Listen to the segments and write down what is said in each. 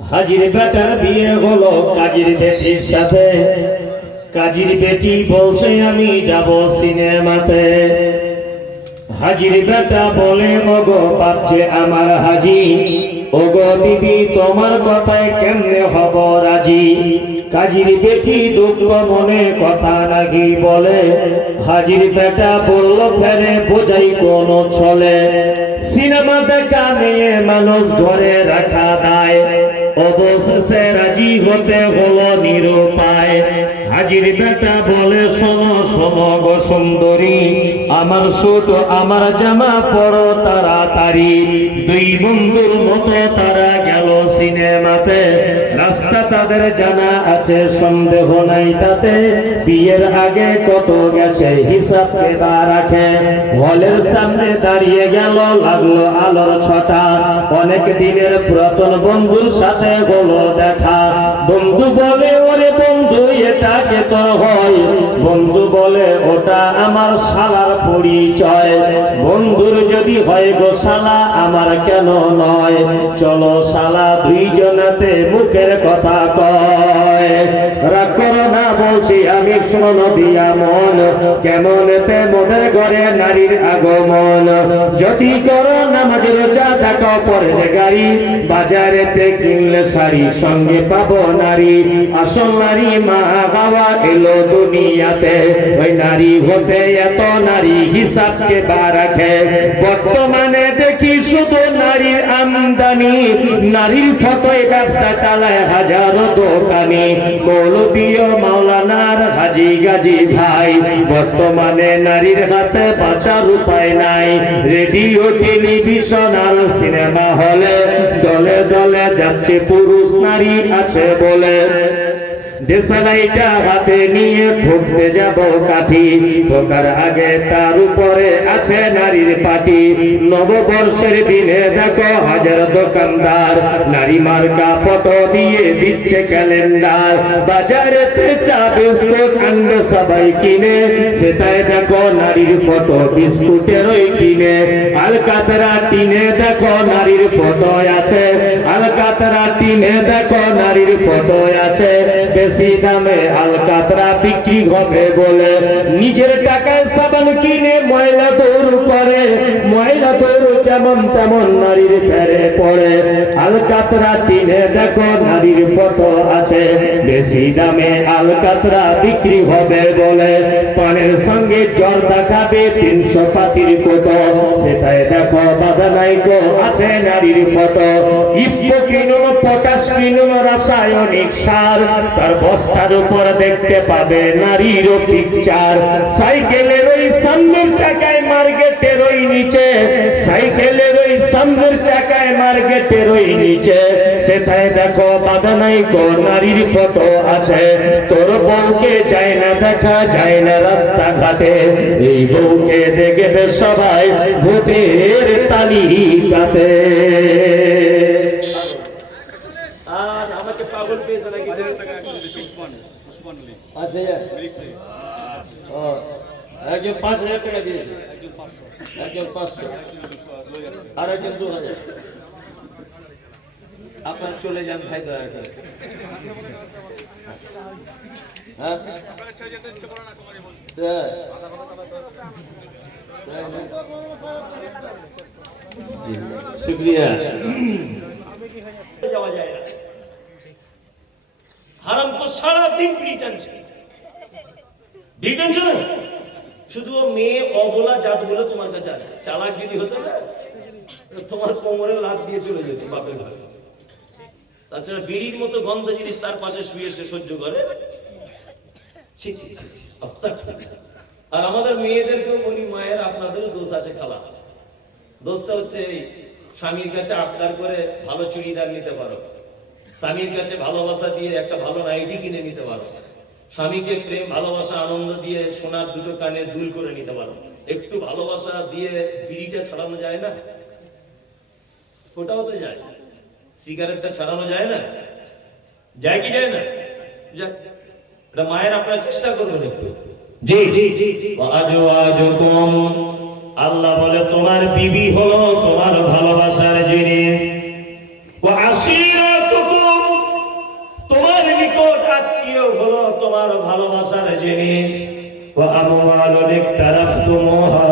হাজির বেটার বিয়ে হলো কাজীর বেটির সাথে। কাজীর বেটি বলছে আমি যাব সিনেমাতে। হাজির বেটা বলে ওগো বাপ যে আমার হাজি, ওগো বিবি তোমার কথায় কেমনে হব রাজি। কাজীর বেটি দুঃখ মনে কথা নাকি বলে, হাজির বেটা বলল ফেরে বোঝাই কোন ছলে। সিনেমা দেখা মেয়ে মানুষ ঘরে রাখা দায়, অবশেষে রাজি হতে হলো নিরুপায়। হাজির বেটা বলে শোনো শোনো গো সুন্দরী, আমার ছোট আমার জামা পড়ো তাড়াতাড়ি। দুই বন্ধুর মতো তারা গেল সিনেমাতে। রাস্তা তাদের জানা আছে সন্দেহ নাই তাতে, বিয়ের আগে কত গেছে হিসাব কেবা রাখে। হলের সামনে দাঁড়িয়ে গেল লাগলো আলোর ছটা, অনেক দিনের পুরাতন বন্ধুর সাথে হলো দেখা। বন্ধু বলে ওরে বন্ধু এটা কে তোর হয়, বন্ধু বলে ওটা আমার শালার পরিচয়। বন্ধুর যদি হয় গো শালা আমার কেন নয়, চলো শালা দুইজনাতে মুখের কথা কয়। রাগ করো না বলছি আমি শোনো দিয়া মন, কেমনেতে মোদের ঘরে নারীর আগমন। যদি করো নামাজের রোজা দেখো পরে গাড়ি, বাজারেতে কিনলে শাড়ি সঙ্গে পাবো নারী। আসল নারী মা বাবা এলো দুনিয়াতে, ওই নারী হতে এত নারী হিসাব কে বা রাখে। বর্তমানে দেখি শুধু নারীর আমদানি, নারীর ফটোয় ব্যবসা চালায় হাজারো দোকানি। মৌলবীয় মাওলানার হাজি গাজী ভাই, বর্তমানে নারীর হাতে বাঁচার উপায় নাই। রেডিও টেলিভিশন আর সিনেমা হলে দলে দলে যাচ্ছে পুরুষ নারী আছে বলে। দেশালাইটা হাতে নিয়ে ঠুকতে যাব কাঠি, ঠোকার আগে তার উপরে আছে নারীর পাটি। নববর্ষের দিনে দেখো হাজার দোকানদার, নারী মার্কা ফটো দিয়ে দিচ্ছে ক্যালেন্ডার। বাজারেতে চা বিস্কুট আনবে সবাই কিনে, সেটাই দেখো নারীর ফটো বিস্কুটের ওই টিনে। আলকাতরা টিনে দেখো নারীর ফটো আছে, আলকাতরা টিনে দেখো নারীর ফটো আছে। বেশি দামে আলকাতরা বিক্রি হবে বলে নিজের টাকায় সাবান কিনে ময়লা দৌড় করে। ময়লা দৌড় যেমন তেমন নারীর ফেরে পড়ে। আলকাতরা টিনে দেখো নারীর ফটো আছে, বেশি দামে আলকাতরা বিক্রি হবে বলে। পানের সঙ্গে জর্দা খাবে 300 পাতির কোটো, সেটাই দেখো বাধা নাই গো আছে নারীর ফটো। ইফকো কিনুন পটাশ কিনুন রাসায়নিক সার, তার বস্তার উপর দেখতে পাবে নারীর পিকচার। সাইকেলের ওই সামনের চাকায় মার্কেটের ওই নিচে, সাইকেলের ওই সামনের চাকায় মার্কেটের ওই নিচে, সেটাই দেখো বাধা নাই গো নারীর ফটো আছে। তোর বউকে যায় না দেখা যায় না রাস্তাঘাটে, এই বউকে দেখবে সবাই ভোটের তালিকাতে। আর আমাকে পাগল পেয়েছে নাকি? একজন 5,000 টাকা দিয়েছে, একজন 500, আর একজন 2,000। আপনার চলে যান ভাই দয়া করে। শুক্রিয়া। যাওয়া যায় না, হারাম কো সারাদিন টানছে। শুধু মেয়ে অবলা জাতগুলো তোমার কাছে আছে। চালাক যদি হতো না তোমার কোমরে লাত দিয়ে চলে যেত বাপের ঘরে। তাছাড়া বিড়ির মতো গন্ধ জিনিস তার পাশে শুয়ে সে সহ্য করে। আর আমাদের মেয়েদেরকেও বলি মায়ের আপনাদেরও দোষ আছে খালা। দোষটা হচ্ছে স্বামীর কাছে আবদার করে ভালো চুড়িদার নিতে পারো, স্বামীর কাছে ভালোবাসা দিয়ে একটা ভালো নাইটি কিনে নিতে পারো, স্বামীকে প্রেম ভালোবাসা আনন্দ দিয়ে সোনার দুটো কানে দুল করে নিতে পারো। একটু ভালোবাসা দিয়ে বিড়িটা ছাড়ানো যায় না? ওটাও তো যায়। সিগারেটটা ছাড়ানো যায় না? যায় কি যায় না? যায়। এটা মায়ের আপনারা চেষ্টা করবেন একটু। জি আজওয়াজুকুম, আল্লাহ বলে তোমার বিবি হলো তোমার ভালোবাসার জিনিস। ওয়া আসিরাতুকুম, তোমার ভালোবাসার জিনিস। ওয়া আমওয়ালুন ইকতারাফতুমুহা,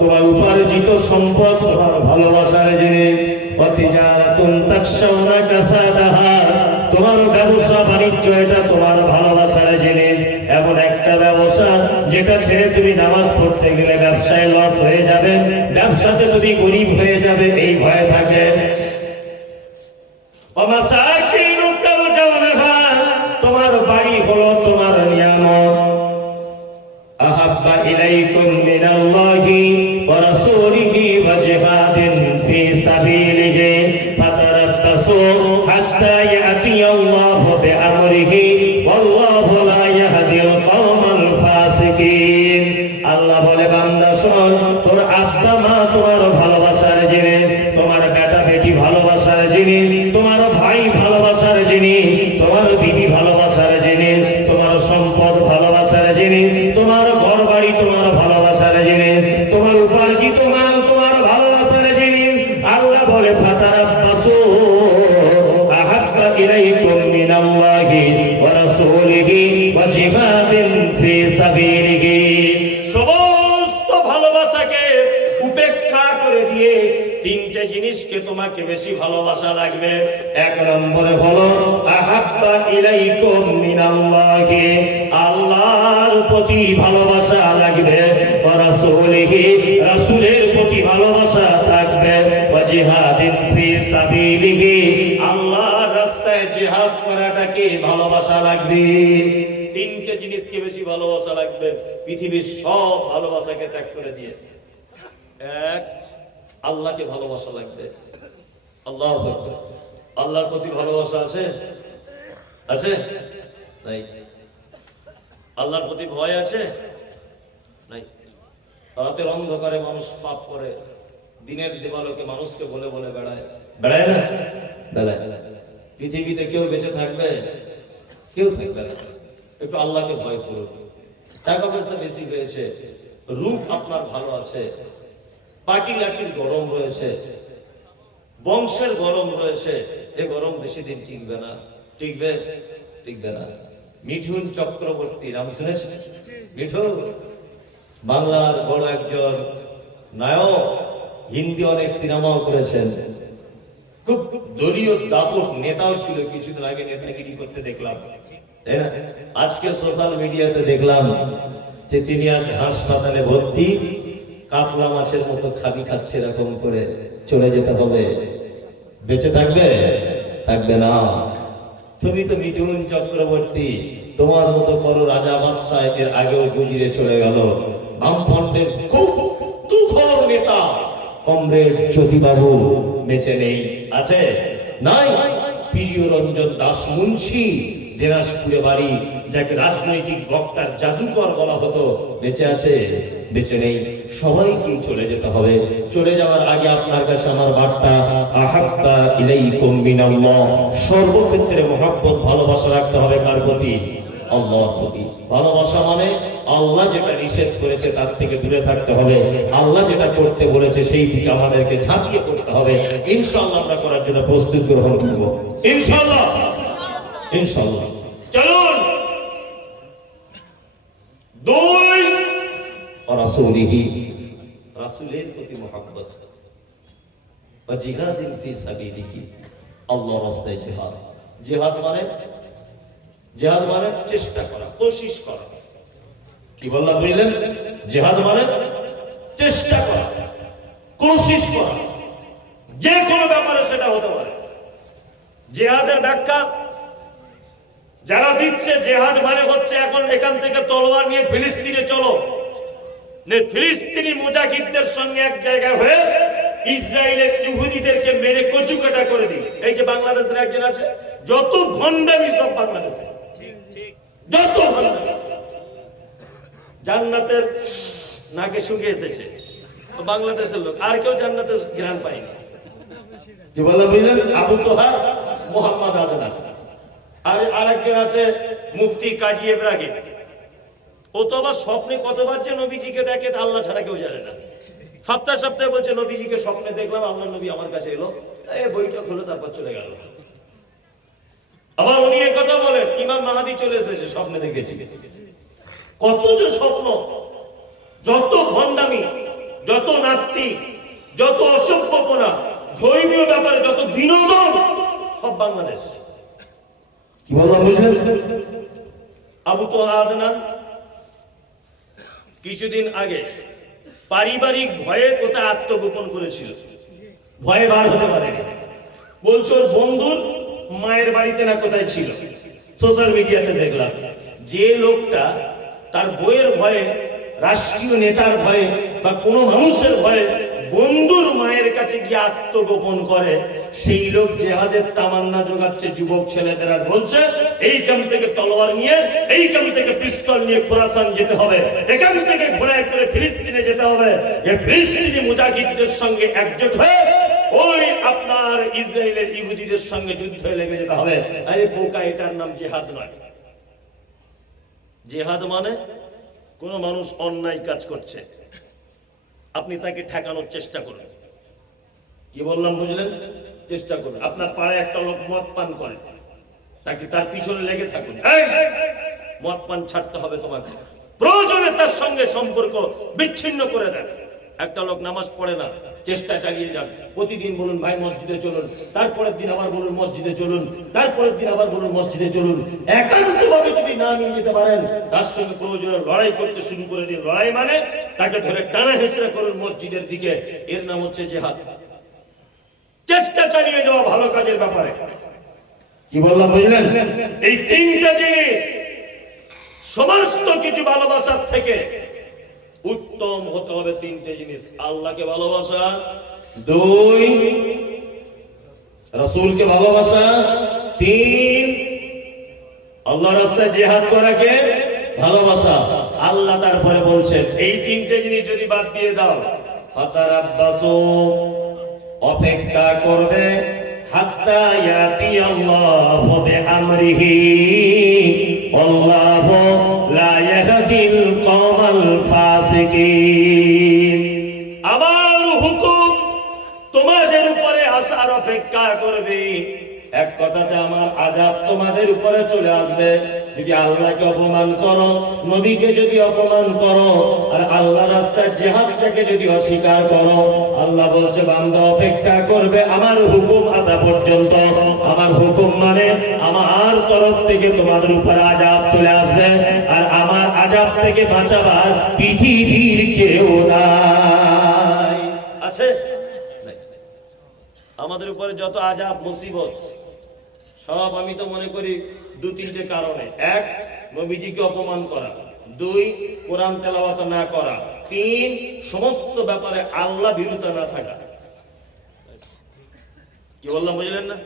তোমার উপার্জিত সম্পদ তোমার ভালোবাসার জিনিস। ওয়া তিজারাতুন তাকশাউনা কাসাদাহা, তোমার ব্যবসা বাণিজ্য এটা তোমার ভালোবাসার জিনিস। এমন একটা ব্যবসা যেটা ছেড়ে তুমি নামাজ পড়তে গেলে ব্যবসায় লস হয়ে যাবে, ব্যবসাতে তুমি গরিব হয়ে যাবে, এই ভয় থাকে। তোমার বাড়ি হলো তোমার নিয়ামত। আহাব্বা ইলাইকুম মিনাল্লাহি ওয়া রাসূলিহি ওয়া জিহাদিন ফি সাবিলিহি ফাতারাব্বাসু হাত্তা ইয়াতিয়াল্লাহু বিআমরিহি ওয়াল্লাহু লা ইয়াহদিল কওমাল ফাসিকিন। আল্লাহ বলে বান্দা শোন, তোর আব্বা মা তোমার ভালোবাসার জিনিস, তোমার বেটা বেটি ভালোবাসার জিনিস, তোমার ভাই ভালোবাসার জিনিস, তোমার বিবি ভালোবাসার জিনিস, তোমার সম্পদ ভালোবাসার জিনিস, তোমার ঘর বাড়ি তোমার ভালোবাসার জিনিস, তোমার উপার্জিত মাল তোমার ভালোবাসার জিনিস। আল্লাহ বলে ফাতারাব্বাসু আহাব্বা ইলাইকুম মিনাল্লাহি ওয়া রাসূলিহি ওয়া জিহাদিন ফি সাবিলিহি। সমস্ত ভালোবাসাকে উপেক্ষা করে দিয়ে তিনটে জিনিসকে তোমাকে বেশি ভালোবাসা লাগবে। এক নম্বরে হলো আহাব্বা ইলাইকুম মিনাল্লাহি, আল্লাহর প্রতি ভালোবাসা লাগবে। ওয়া রাসূলিহি, রাসূলের প্রতি ভালোবাসা থাকবে। ওয়া জিহাদিন ফি সাবিলিহি, আল্লাহর রাস্তায় জিহাদ করাটাকে ভালোবাসা লাগবে। তিনটে জিনিসকে বেশি ভালোবাসা লাগবে পৃথিবীর সব ভালোবাসাকে ত্যাগ করে দিয়ে। এক, আল্লাহকে ভালোবাসা লাগবে। আল্লাহু আকবার। আল্লাহর প্রতি ভালোবাসা আছে? আছে? নাই। আল্লাহর প্রতি ভয় আছে? নাই। রাতের অন্ধকারে মানুষ পাপ করে, দিনের দিবালোকে মানুষকে বলে বলে বেড়ায়, বেড়ায় না? বেড়ায়। পৃথিবীতে কেউ বেঁচে থাকবে? কেউ থাকবে না। একটু আল্লাহকে ভয় করুন। টাকা পয়সা বেশি হয়েছে, রূপ আপনার ভালো আছে, পাটি লাঠির গরম রয়েছে, বংশের গরম রয়েছে, এ গরম বেশি দিন টিকবে না। টিকবে? টিকবে না। মিঠুন চক্রবর্তী নাম শুনেছেন? মিঠুন বাংলার বড় একজন নায়ক, হিন্দি অনেক সিনেমাও করেছেন, খুব দলীয় দাপট নেতাও ছিল। কিছুদিন আগে নেতাগিরি করতে দেখলাম, তাই না? আজকে সোশ্যাল মিডিয়াতে দেখলাম যে তিনি আজ হাসপাতালে ভর্তি, কাতলা মাছের মতো খাবি খাচ্ছে, এরকম করে চলে যেতে হবে। বেঁচে থাকবে? থাকবে না। তুমি তো মিঠুন চক্রবর্তী, তোমার মতো করো রাজা বাদশাহ এর আগেও গুজরে চলে গেল। বামফ্রন্টের খুব তুখর নেতা কমরেড জ্যোতিবাবু বেঁচে নেই। আছে? নাই। প্রিয় রঞ্জন দাস মুন্সি, দিনাজপুরে বাড়ি, যাকে রাজনৈতিক বক্তার জাদুকর বলা হতো, বেঁচে আছে? বেঁচে নেই। সবাইকে চলে যেতে হবে। চলে যাওয়ার আগে আপনার কাছে আমার বার্তা, আহাব্বা ইলাইকুম মিনাল্লাহ, সর্বক্ষেত্রে মহব্বত ভালোবাসা রাখতে হবে। কার প্রতি? আল্লাহর প্রতি। ভালোবাসা মানে আল্লাহ যেটা নিষেধ করেছে তার থেকে দূরে থাকতে হবে, আল্লাহ যেটা করতে বলেছে সেই দিকে আমাদেরকে ঝাঁপিয়ে পড়তে হবে। ইনশাআল্লাহ আমরা করার জন্য প্রস্তুত গ্রহণ করব। ইনশাআল্লাহ, ইনশাআল্লাহ। চলুন। দুই, রাসূলিহি, রাসূলের প্রতি মহব্বত। ওয়া জিহাদিন ফি সাবিলিহি, আল্লাহর রাস্তায় জিহাদ। জিহাদ মানে? জিহাদ মানে চেষ্টা করা, কোশিশ করা। কি বললাম বুঝলেন? জিহাদ মানে চেষ্টা করা, কোশিশ করা, যে কোনো ব্যাপারে সেটা হতে পারে। জিহাদের ব্যাখ্যা যারা দিচ্ছে, জিহাদ মানে হচ্ছে এখন এখান থেকে তলোয়ার নিয়ে ফিলিস্তিনে চলো, ফিলিস্তিনি মুজাহিদদের সঙ্গে এক জায়গায় হয়ে ইসরায়েলের ইহুদিদেরকে মেরে কচুকাটা করে দিই। এই যে বাংলাদেশের একজন আছে, যত ভণ্ডামি সব বাংলাদেশে, যত ভণ্ডামি। জান্নাতের নাকে শুকিয়ে এসেছে বাংলাদেশের লোক, আর কেউ জান্নাতের ঘ্রাণ পায়নি। কি বললাম বুঝলেন? আবু তোহা, মোহাম্মদ আদনান। আর আরেকজন আছে মুফতি কাজী ইব্রাহিম, ও তো আবার স্বপ্নে কতবার যে নবীজিকে দেখে তা আল্লাহ ছাড়া কেউ জানে না। সপ্তাহে সপ্তাহে বলছে নবীজিকে স্বপ্নে দেখলাম, আল্লাহ নবী আমার কাছে এলো, এই বইটা হলো, তারপর চলে গেল। আবার উনি এই কথা যাও বলেন, ইমাম মাহাদি চলে এসেছে, স্বপ্নে দেখেছি। কত যে স্বপ্ন, যত ভণ্ডামি, যত নাস্তিক, যত অসভ্যপনা, ধর্মীয় ব্যাপারে যত বিনোদন, সব বাংলাদেশ। কি বললাম বুঝলেন? আবু তো আদনান কিছুদিন আগে পারিবারিক ভয়ে কোথায় আত্মগোপন করেছিল, ভয়ে বার হতে পারেনি। বলছে ওর বন্ধুর মায়ের বাড়িতে না কোথায় ছিল। সোশ্যাল মিডিয়াতে দেখলাম যে লোকটা তার বইয়ের ভয়ে, রাষ্ট্রীয় নেতার ভয়ে বা কোনো মানুষের ভয়ে বন্ধুর মায়ের কাছে গিয়ে আত্মগোপন করে, সেই লোক জেহাদের তামান্না জোগাচ্ছে যুবক ছেলেদের, আর বলছে এইখান থেকে তলোয়ার নিয়ে, এইখান থেকে পিস্তল নিয়ে খোরাসান যেতে হবে, এখান থেকে ঘোড়ায় করে ফিলিস্তিনে যেতে হবে, এই ফিলিস্তিনি মুজাহিদদের সঙ্গে একজোট হয়ে ওই আপনার ইসরায়েলের ইহুদিদের সঙ্গে যুদ্ধে লেগে যেতে হবে। আরে বোকা, এটার নাম জিহাদ নয়। জিহাদ মানে কোন মানুষ অন্যায় কাজ করছে, আপনি তাকে ঠেকানোর চেষ্টা করুন। কি বললাম বুঝলেন? চেষ্টা করুন। আপনার পাড়ায় একটা লোক মদ পান করে, তাকে তার পিছনে লেগে থাকুন, মদ পান ছাড়তে হবে তোমাকে, প্রয়োজনে তার সঙ্গে সম্পর্ক বিচ্ছিন্ন করে দেন। একটা লোক নামাজ পড়ে না, চেষ্টা চালিয়ে যান, প্রতিদিন বলুন ভাই মসজিদে চলুন, তারপরের দিন আবার বলুন মসজিদে চলুন, তারপরের দিন আবার বলুন মসজিদে চলুন। একান্তভাবে যদি না নিয়ে যেতে পারেন, তার সঙ্গে প্রয়োজনে লড়াই করতে শুরু করে দিন। লড়াই মানে তাকে ধরে টানা হেঁচড়া করুন মসজিদের দিকে, এর নাম হচ্ছে জিহাদ। চেষ্টা চালিয়ে যাওয়া ভালো কাজের ব্যাপারে। কি বললাম বুঝলেন? এই তিনটা জিনিস সমস্ত কিছু ভালোবাসার থেকে উত্তম হতে হবে। তিনটে জিনিস: আল্লাহকে ভালোবাসা, 2 রাসূলকে ভালোবাসা, 3 আল্লাহর রাস্তায় জিহাদ করাকে ভালোবাসা। আল্লাহ তারপরে বলছেন এই তিনটে জিনিস যদি বাদ দিয়ে দাও, ফাতারাব্বাসু, অপেক্ষা করবে, হাত্তা ইয়াতি আল্লাহু বিআমরিহি, আল্লাহু লা ইয়াহদিল কওমাল ফাসিকিন। আমার হুকুম তোমাদের উপরে আসার অপেক্ষা করবে। এক কথাতে আমার আযাব তোমাদের উপরে চলে আসবে যদি আল্লাহকে অপমান করো, নবীকে যদি অপমান করো, আর আল্লাহর রাস্তায় জিহাদটাকে যদি অস্বীকার করো। আল্লাহ বলছে বান্দা অপেক্ষা করবে আমার হুকুম আসা পর্যন্ত। আমার হুকুম মানে আমার তরফ থেকে তোমাদের উপরে আযাব চলে আসবে, আর আমার আযাব থেকে বাঁচাবার পৃথিবীর কেউ নাই। আছে? আমাদের উপরে যত আযাব মুসিবত সব আমি তো মনে করি 2-3টে কারণে। 1, নবীজিকে অপমান করা, 2, কোরআন তেলাওয়াত না করা, 3, সমস্ত ব্যাপারে আল্লাহ ভীরুতা না থাকা। কি বললাম বুঝলেন না?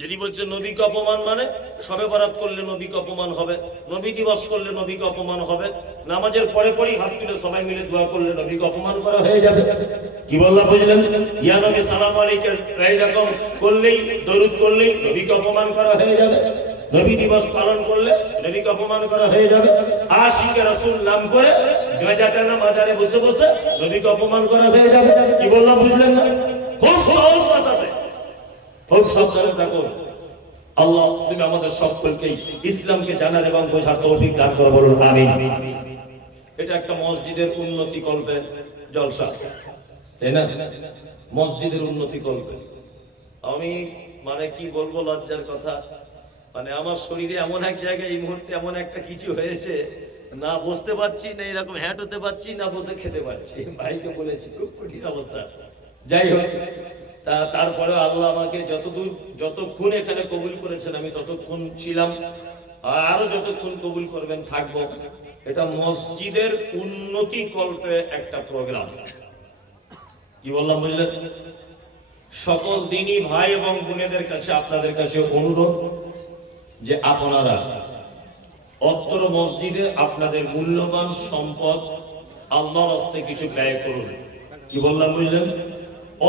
যদি বলছে নবীকে অপমান মানে শবে বরাত করলে নবীকে অপমান হবে, নবী দিবস করলে নবীকে অপমান হবে, নামাজের পরে পরেই হাত তুলে সবাই মিলে দোয়া করলে নবীকে অপমান করা হয়ে যাবে। কি বললাম বুঝলেন? ইয়া নবী সালাম আলাইকা এইরকম করলেই, দরুদ করলেই নবীকে অপমান করা হয়ে যাবে। নবী দিবস পালন করলে নবীকে অপমান করা হয়ে যাবে। আশিকে রাসূল নাম করে গাঁজা টানা মাজারে বসে বসে নবীকে অপমান করা হয়ে যাবে। কি বললাম বুঝলেন না? খুব সহজ ভাষাতে খুব সাবধানে থাকুন। আল্লাহ তুমি আমাদের সকলকে ইসলামকে জানার এবং বোঝার তৌফিক দান করো, বলুন আমিন। এটা একটা মসজিদের উন্নতি কল্পে জলসা, তাই না? মসজিদের উন্নতি কল্পে। আমি মানে কি বলবো, লজ্জার কথা, মানে আমার শরীরে এমন এক জায়গায় এই মুহূর্তে এমন একটা কিছু হয়েছে, না বসতে পারছি, না এরকম হ্যাট হতে পারছি, না বসে খেতে পারছি। ভাইকে বলেছি খুব কঠিন অবস্থা। যাই হোক, তারপরে আল্লাহ আমাকে যতক্ষণ এখানে কবুল করেছেন আমি ততক্ষণ ছিলাম, আরো যতক্ষণ কবুল করবেন থাকবো। এটা মসজিদের উন্নতি কল্পে একটা প্রোগ্রাম। কি বললাম বুঝলেন? সকল দিনী ভাই এবং বোনেদের কাছে, আপনাদের কাছে অনুরোধ যে আপনারা অত্র মসজিদে আপনাদের মূল্যবান সম্পদ আল্লাহর রাস্তে কিছু ব্যয় করুন। কি বললাম বুঝলেন?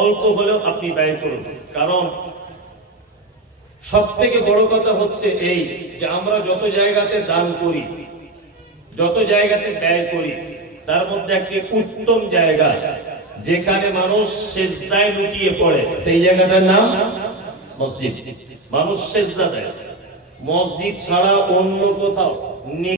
অল্প হলেও আপনি ব্যয় করুন। কারণ সব থেকে বড় কথা হচ্ছে এই যে আমরা যত জায়গাতে দান করি, যত জায়গাতে ব্যয় করি, তার মধ্যে একটি উত্তম জায়গা যেখানে মানুষ সেজদায় লুটিয়ে পড়ে, সেই জায়গাটার নাম মসজিদ। মানুষ সেজদা দেয়, মসজিদ ছাড়া অন্য কোথাও